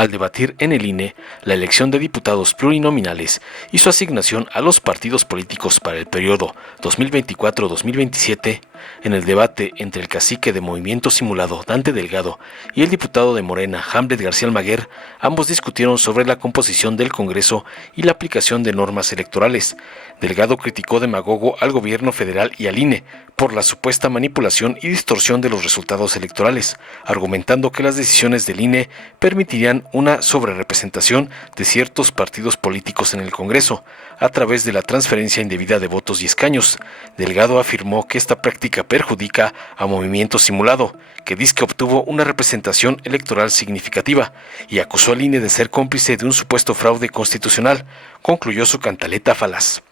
al debatir en el INE la elección de diputados plurinominales y su asignación a los partidos políticos para el periodo 2024-2027, en el debate entre el cacique de Movimiento Simulado Dante Delgado y el diputado de Morena Hamlet García Almaguer, ambos discutieron sobre la composición del Congreso y la aplicación de normas electorales. Delgado criticó demagogo al gobierno federal y al INE por la supuesta manipulación y distorsión de los resultados electorales, argumentando que las decisiones del INE permitirían una sobrerepresentación de ciertos partidos políticos en el Congreso, a través de la transferencia indebida de votos y escaños. Delgado afirmó que esta práctica perjudica a Movimiento Simulado, que dice que obtuvo una representación electoral significativa, y acusó al INE de ser cómplice de un supuesto fraude constitucional. Concluyó su cantaleta falaz.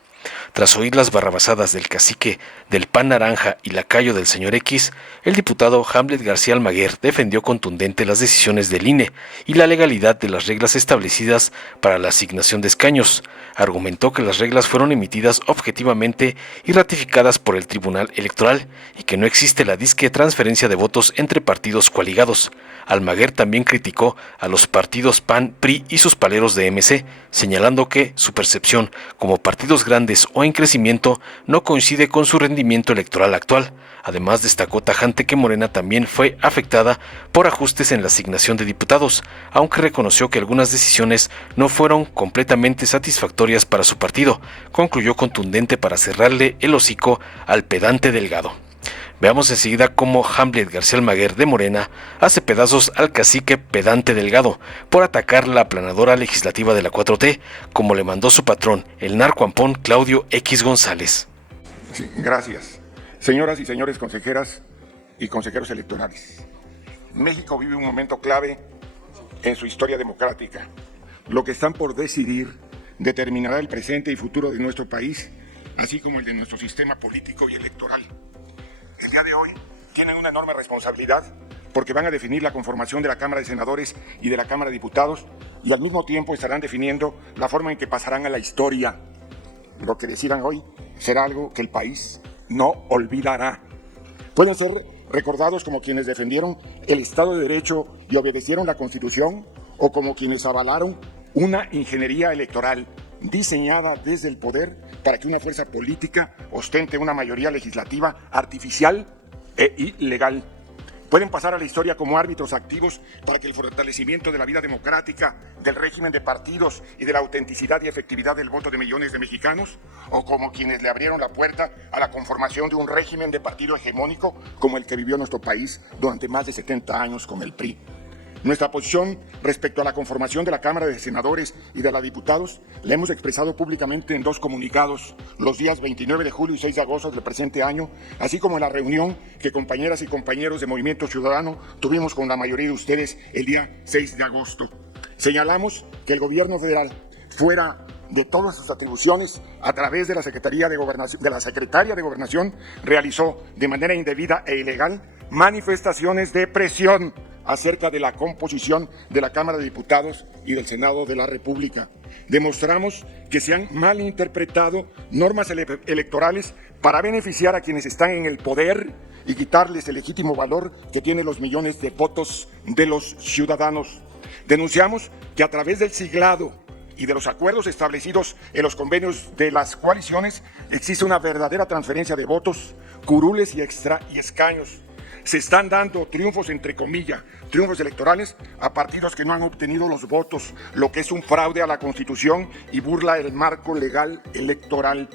Tras oír las barrabasadas del cacique del PAN naranja y lacayo del señor X, el diputado Hamlet García Almaguer defendió contundente las decisiones del INE y la legalidad de las reglas establecidas para la asignación de escaños. Argumentó que las reglas fueron emitidas objetivamente y ratificadas por el Tribunal Electoral y que no existe la disque transferencia de votos entre partidos coaligados. Almaguer también criticó a los partidos PAN, PRI y sus paleros de MC, señalando que su percepción como partidos grandes o en crecimiento no coincide con su rendimiento electoral actual. Además, destacó tajante que Morena también fue afectada por ajustes en la asignación de diputados, aunque reconoció que algunas decisiones no fueron completamente satisfactorias para su partido. Concluyó contundente para cerrarle el hocico al pedante Delgado. Veamos enseguida cómo Hamlet García Almaguer de Morena hace pedazos al cacique pedante Delgado por atacar la aplanadora legislativa de la 4T, como le mandó su patrón, el narcoampón Claudio X González. Sí, gracias. Señoras y señores consejeras y consejeros electorales, México vive un momento clave en su historia democrática. Lo que están por decidir determinará el presente y futuro de nuestro país, así como el de nuestro sistema político y electoral. El día de hoy tienen una enorme responsabilidad porque van a definir la conformación de la Cámara de Senadores y de la Cámara de Diputados y al mismo tiempo estarán definiendo la forma en que pasarán a la historia. Lo que decidan hoy será algo que el país no olvidará. Pueden ser recordados como quienes defendieron el Estado de Derecho y obedecieron la Constitución o como quienes avalaron una ingeniería electoral diseñada desde el poder para que una fuerza política ostente una mayoría legislativa artificial e ilegal. Pueden pasar a la historia como árbitros activos para que el fortalecimiento de la vida democrática, del régimen de partidos y de la autenticidad y efectividad del voto de millones de mexicanos, o como quienes le abrieron la puerta a la conformación de un régimen de partido hegemónico como el que vivió nuestro país durante más de 70 años con el PRI. Nuestra posición respecto a la conformación de la Cámara de Senadores y de la Diputados la hemos expresado públicamente en dos comunicados, los días 29 de julio y 6 de agosto del presente año, así como en la reunión que compañeras y compañeros de Movimiento Ciudadano tuvimos con la mayoría de ustedes el día 6 de agosto. Señalamos que el gobierno federal, fuera de todas sus atribuciones, a través de la Secretaría de Gobernación, de la Secretaria de Gobernación, realizó de manera indebida e ilegal manifestaciones de presión acerca de la composición de la Cámara de Diputados y del Senado de la República. Demostramos que se han malinterpretado normas electorales para beneficiar a quienes están en el poder y quitarles el legítimo valor que tienen los millones de votos de los ciudadanos. Denunciamos que a través del siglado y de los acuerdos establecidos en los convenios de las coaliciones existe una verdadera transferencia de votos, curules y escaños. Se están dando triunfos, entre comillas, triunfos electorales a partidos que no han obtenido los votos, lo que es un fraude a la Constitución y burla el marco legal electoral.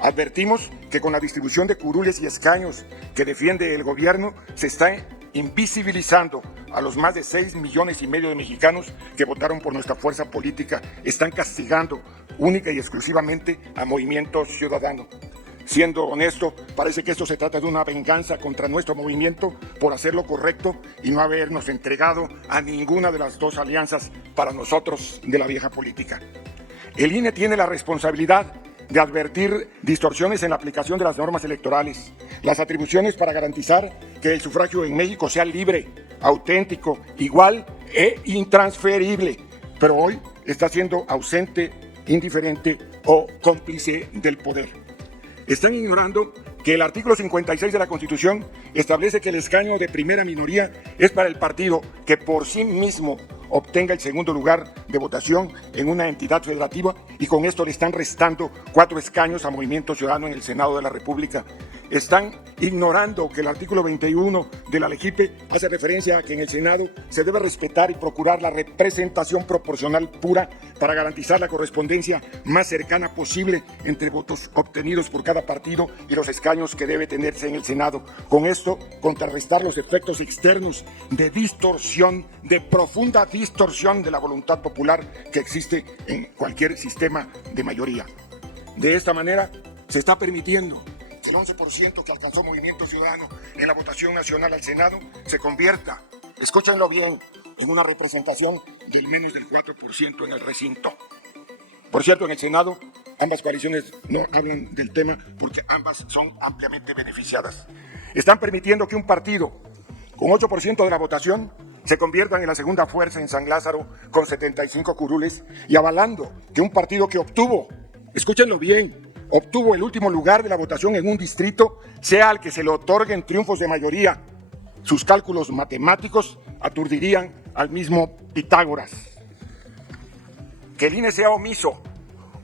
Advertimos que con la distribución de curules y escaños que defiende el gobierno se está invisibilizando a los más de 6,5 millones de mexicanos que votaron por nuestra fuerza política. Están castigando única y exclusivamente a Movimiento Ciudadano. Siendo honesto, parece que esto se trata de una venganza contra nuestro movimiento por hacer lo correcto y no habernos entregado a ninguna de las dos alianzas para nosotros de la vieja política. El INE tiene la responsabilidad de advertir distorsiones en la aplicación de las normas electorales, las atribuciones para garantizar que el sufragio en México sea libre, auténtico, igual e intransferible, pero hoy está siendo ausente, indiferente o cómplice del poder. Están ignorando que el artículo 56 de la Constitución establece que el escaño de primera minoría es para el partido que por sí mismo obtenga el segundo lugar de votación en una entidad federativa y con esto le están restando 4 escaños a Movimiento Ciudadano en el Senado de la República. Están ignorando que el artículo 21 de la LEGIPE hace referencia a que en el Senado se debe respetar y procurar la representación proporcional pura para garantizar la correspondencia más cercana posible entre votos obtenidos por cada partido y los escaños que debe tenerse en el Senado. Con esto, contrarrestar los efectos externos de distorsión, de profunda distorsión de la voluntad popular que existe en cualquier sistema de mayoría. De esta manera, se está permitiendo que el 11% que alcanzó Movimiento Ciudadano en la votación nacional al Senado se convierta, escúchenlo bien, en una representación del menos del 4% en el recinto. Por cierto, en el Senado, ambas coaliciones no hablan del tema porque ambas son ampliamente beneficiadas. Están permitiendo que un partido con 8% de la votación se convierta en la segunda fuerza en San Lázaro con 75 curules y avalando que un partido que obtuvo, escúchenlo bien, obtuvo el último lugar de la votación en un distrito, sea al que se le otorguen triunfos de mayoría. Sus cálculos matemáticos aturdirían al mismo Pitágoras. Que el INE sea omiso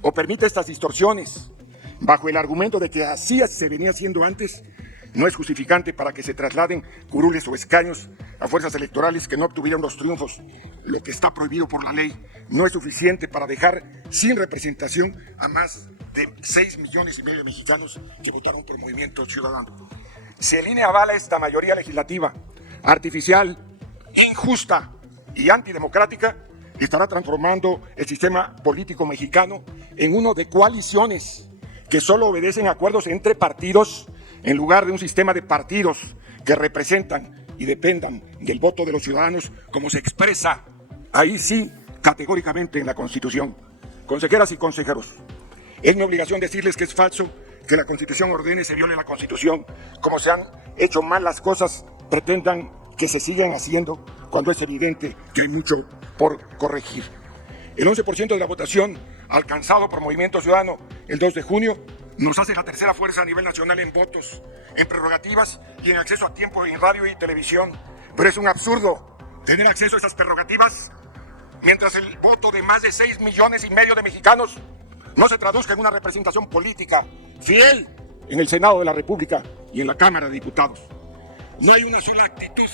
o permita estas distorsiones bajo el argumento de que así se venía haciendo antes, no es justificante para que se trasladen curules o escaños a fuerzas electorales que no obtuvieron los triunfos. Lo que está prohibido por la ley no es suficiente para dejar sin representación a más de 6,5 millones de mexicanos que votaron por Movimiento Ciudadano. Si el INE avala esta mayoría legislativa artificial, injusta y antidemocrática, estará transformando el sistema político mexicano en uno de coaliciones que solo obedecen a acuerdos entre partidos en lugar de un sistema de partidos que representan y dependan del voto de los ciudadanos como se expresa, ahí sí, categóricamente en la Constitución. Consejeras y consejeros, es mi obligación decirles que es falso que la Constitución ordene se viole la Constitución. Como se han hecho mal las cosas, pretendan que se sigan haciendo cuando es evidente que hay mucho por corregir. El 11% de la votación alcanzado por Movimiento Ciudadano el 2 de junio nos hace la tercera fuerza a nivel nacional en votos, en prerrogativas y en acceso a tiempo en radio y televisión. Pero es un absurdo tener acceso a esas prerrogativas mientras el voto de más de 6,5 millones de mexicanos no se traduzca en una representación política fiel en el Senado de la República y en la Cámara de Diputados. No hay una sola actitud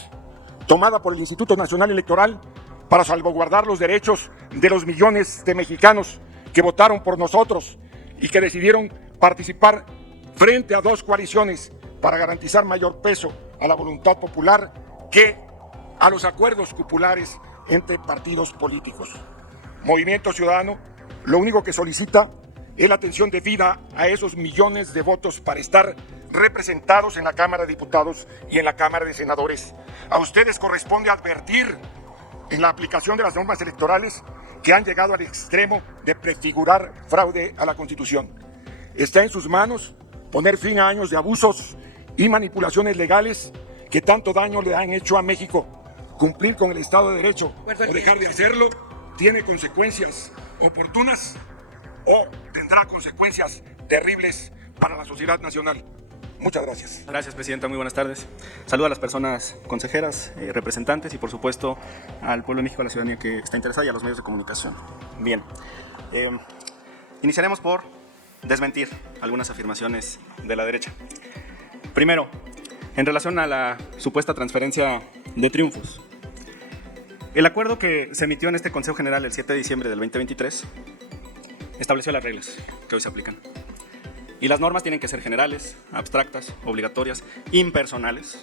tomada por el Instituto Nacional Electoral para salvaguardar los derechos de los millones de mexicanos que votaron por nosotros y que decidieron participar frente a 2 coaliciones para garantizar mayor peso a la voluntad popular que a los acuerdos cupulares entre partidos políticos. Movimiento Ciudadano lo único que solicita es la atención debida a esos millones de votos para estar representados en la Cámara de Diputados y en la Cámara de Senadores. A ustedes corresponde advertir en la aplicación de las normas electorales que han llegado al extremo de prefigurar fraude a la Constitución. Está en sus manos poner fin a años de abusos y manipulaciones legales que tanto daño le han hecho a México. Cumplir con el Estado de Derecho o dejar de hacerlo tiene consecuencias oportunas o tendrá consecuencias terribles para la sociedad nacional. Muchas gracias. Gracias, Presidenta. Muy buenas tardes. Saludo a las personas consejeras, representantes y, por supuesto, al pueblo de México, a la ciudadanía que está interesada y a los medios de comunicación. Bien, iniciaremos por desmentir algunas afirmaciones de la derecha. Primero, en relación a la supuesta transferencia de triunfos. El acuerdo que se emitió en este Consejo General el 7 de diciembre del 2023 estableció las reglas que hoy se aplican. Y las normas tienen que ser generales, abstractas, obligatorias, impersonales,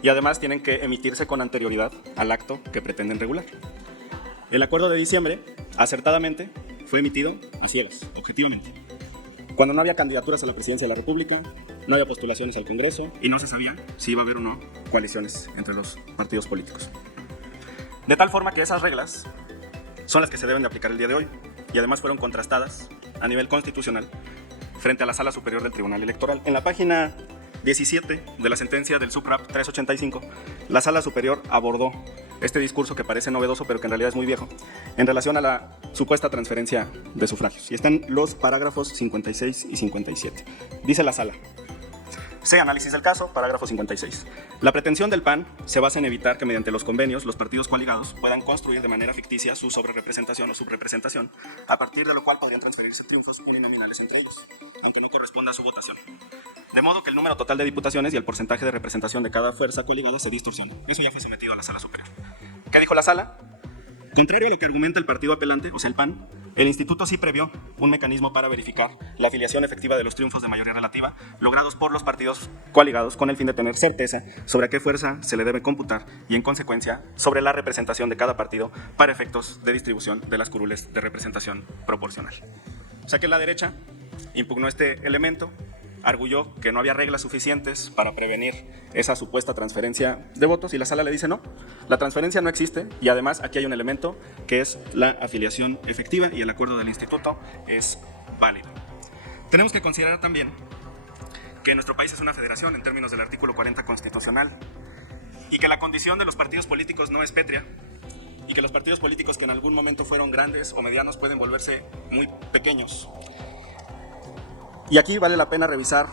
y además tienen que emitirse con anterioridad al acto que pretenden regular. El acuerdo de diciembre, acertadamente, fue emitido a ciegas, objetivamente, cuando no había candidaturas a la presidencia de la República, no había postulaciones al Congreso y no se sabía si iba a haber o no coaliciones entre los partidos políticos. De tal forma que esas reglas son las que se deben de aplicar el día de hoy y además fueron contrastadas a nivel constitucional frente a la Sala Superior del Tribunal Electoral. En la página 17 de la sentencia del SUPRAP 385, la Sala Superior abordó este discurso que parece novedoso pero que en realidad es muy viejo en relación a la supuesta transferencia de sufragios. Y están los parágrafos 56 y 57. Dice la Sala: C. Análisis del caso, parágrafo 56. La pretensión del PAN se basa en evitar que mediante los convenios los partidos coaligados puedan construir de manera ficticia su sobrerepresentación o subrepresentación, a partir de lo cual podrían transferirse triunfos uninominales entre ellos, aunque no corresponda a su votación. De modo que el número total de diputaciones y el porcentaje de representación de cada fuerza coaligada se distorsiona. Eso ya fue sometido a la Sala Superior. ¿Qué dijo la Sala? Contrario a lo que argumenta el partido apelante, o sea el PAN, el Instituto sí previó un mecanismo para verificar la afiliación efectiva de los triunfos de mayoría relativa logrados por los partidos coaligados con el fin de tener certeza sobre a qué fuerza se le debe computar y, en consecuencia, sobre la representación de cada partido para efectos de distribución de las curules de representación proporcional. O sea que la derecha impugnó este elemento, arguyó que no había reglas suficientes para prevenir esa supuesta transferencia de votos y la Sala le dice no, la transferencia no existe y además aquí hay un elemento que es la afiliación efectiva y el acuerdo del instituto es válido. Tenemos que considerar también que nuestro país es una federación en términos del artículo 40 constitucional y que la condición de los partidos políticos no es pétrea y que los partidos políticos que en algún momento fueron grandes o medianos pueden volverse muy pequeños. Y aquí vale la pena revisar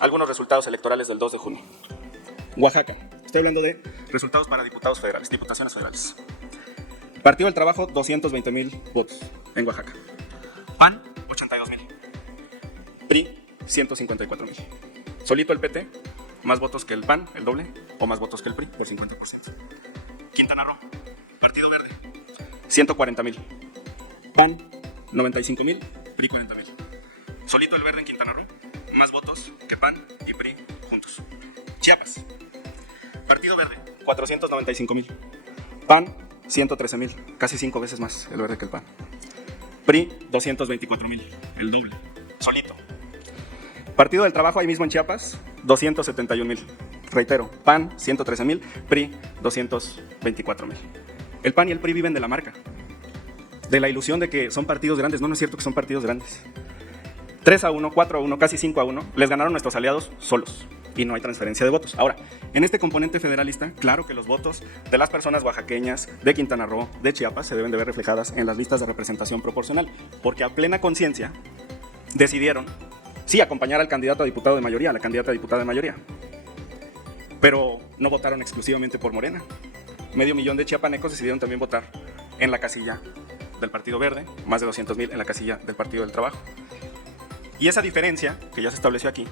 algunos resultados electorales del 2 de junio. Oaxaca. Estoy hablando de resultados para diputados federales, diputaciones federales. Partido del Trabajo, 220,000 votos en Oaxaca. PAN, 82,000. PRI, 154,000. Solito el PT, más votos que el PAN, el doble, o más votos que el PRI, por 50%. Quintana Roo, Partido Verde, 140,000. PAN, 95,000, PRI, 40,000. Solito el Verde en Quintana Roo, más votos que PAN y PRI juntos. Chiapas, Partido Verde, 495,000. PAN, 113,000, casi 5 veces más el Verde que el PAN. PRI, 224,000, el doble, solito. Partido del Trabajo ahí mismo en Chiapas, 271,000. Reitero, PAN, 113,000, PRI, 224,000. El PAN y el PRI viven de la marca, de la ilusión de que son partidos grandes. No es cierto que son partidos grandes. 3-1, 4-1, casi 5-1, les ganaron nuestros aliados solos y no hay transferencia de votos. Ahora, en este componente federalista, claro que los votos de las personas oaxaqueñas, de Quintana Roo, de Chiapas, se deben de ver reflejadas en las listas de representación proporcional, porque a plena conciencia decidieron, sí, acompañar al candidato a diputado de mayoría, a la candidata a diputada de mayoría, pero no votaron exclusivamente por Morena. 500,000 de chiapanecos decidieron también votar en la casilla del Partido Verde, más de 200,000 en la casilla del Partido del Trabajo. Y esa diferencia, que ya se estableció aquí,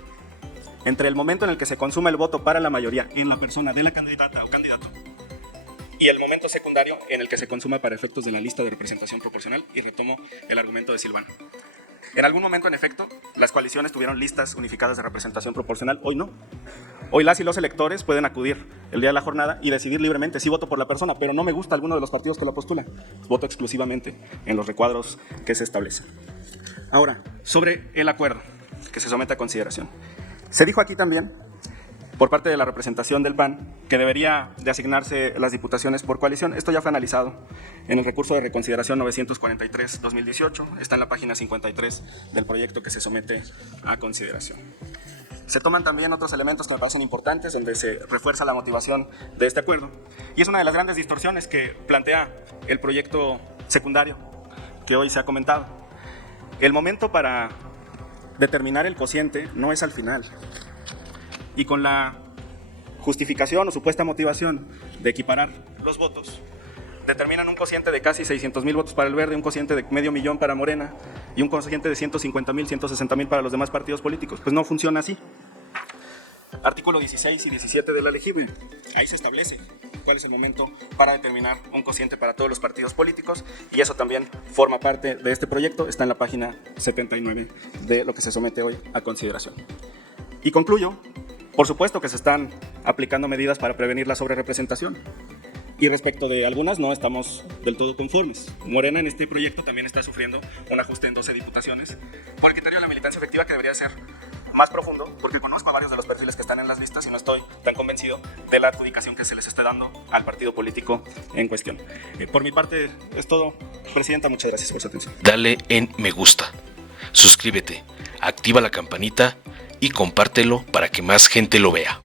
entre el momento en el que se consuma el voto para la mayoría en la persona de la candidata o candidato y el momento secundario en el que se consuma para efectos de la lista de representación proporcional, y retomo el argumento de Silvano. En algún momento, en efecto, las coaliciones tuvieron listas unificadas de representación proporcional, hoy no. Hoy las y los electores pueden acudir el día de la jornada y decidir libremente si voto por la persona, pero no me gusta alguno de los partidos que la postulan. Voto exclusivamente en los recuadros que se establecen. Ahora, sobre el acuerdo que se somete a consideración. Se dijo aquí también, por parte de la representación del PAN, que debería de asignarse las diputaciones por coalición. Esto ya fue analizado en el recurso de reconsideración 943-2018. Está en la página 53 del proyecto que se somete a consideración. Se toman también otros elementos que me parecen importantes, donde se refuerza la motivación de este acuerdo. Y es una de las grandes distorsiones que plantea el proyecto secundario que hoy se ha comentado. El momento para determinar el cociente no es al final. Y con la justificación o supuesta motivación de equiparar los votos, determinan un cociente de casi 600,000 votos para el Verde, un cociente de 500,000 para Morena y un cociente de 150,000, 160,000 para los demás partidos políticos. Pues no funciona así. Artículo 16 y 17 de la legible. Ahí se establece cuál es el momento para determinar un cociente para todos los partidos políticos, y eso también forma parte de este proyecto. Está en la página 79 de lo que se somete hoy a consideración. Y concluyo. Por supuesto que se están aplicando medidas para prevenir la sobrerepresentación. Y respecto de algunas no estamos del todo conformes. Morena en este proyecto también está sufriendo un ajuste en 12 diputaciones por el criterio de la militancia efectiva, que debería ser más profundo, porque conozco a varios de los perfiles que están en las listas y no estoy tan convencido de la adjudicación que se les esté dando al partido político en cuestión. Por mi parte es todo, Presidenta. Muchas gracias por su atención. Dale en me gusta, suscríbete, activa la campanita y compártelo para que más gente lo vea.